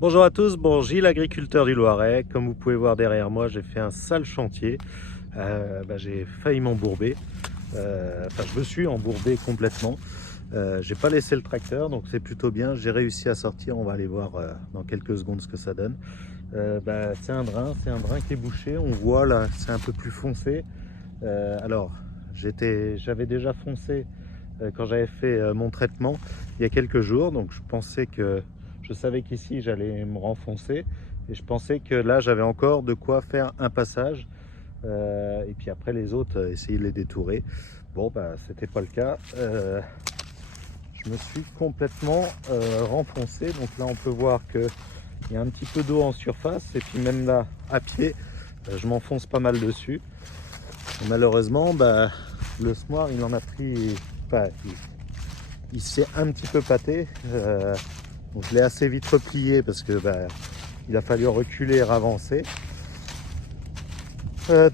Bonjour à tous, bon Gilles, agriculteur du Loiret. Comme vous pouvez voir derrière moi, j'ai fait un sale chantier. J'ai failli m'embourber. Enfin, je me suis embourbé complètement. J'ai pas laissé le tracteur, donc c'est plutôt bien. J'ai réussi à sortir. On va aller voir dans quelques secondes ce que ça donne. C'est un drain qui est bouché. On voit là, c'est un peu plus foncé. Alors, j'avais déjà foncé quand j'avais fait mon traitement il y a quelques jours, donc je savais qu'ici j'allais me renfoncer et je pensais que là j'avais encore de quoi faire un passage et puis après les autres essayer de les détourer. Bon c'était pas le cas. Je me suis complètement renfoncé, donc là on peut voir que il y a un petit peu d'eau en surface et puis même là à pied je m'enfonce pas mal dessus. Et malheureusement le semoir il en a pris, enfin, il s'est un petit peu pâté. Donc je l'ai assez vite replié parce que il a fallu reculer et avancer.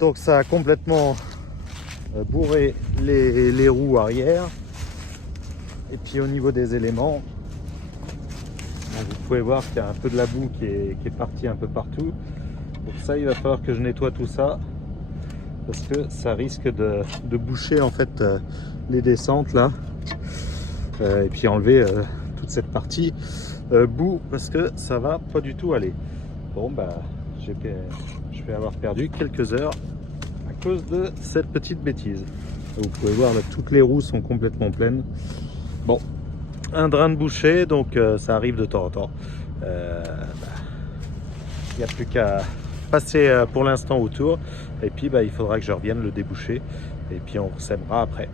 Donc ça a complètement bourré les roues arrière. Et puis au niveau des éléments, vous pouvez voir qu'il y a un peu de la boue qui est partie un peu partout. Donc ça, il va falloir que je nettoie tout ça parce que ça risque de boucher en fait les descentes là. Et puis enlever toute cette partie boue parce que ça va pas du tout aller. Bon je vais avoir perdu quelques heures à cause de cette petite bêtise. Vous pouvez voir là, toutes les roues sont complètement pleines. Bon, un drain de boucher, donc ça arrive de temps en temps. Il n'y a plus qu'à passer pour l'instant autour et puis il faudra que je revienne le déboucher et puis on sèmera après.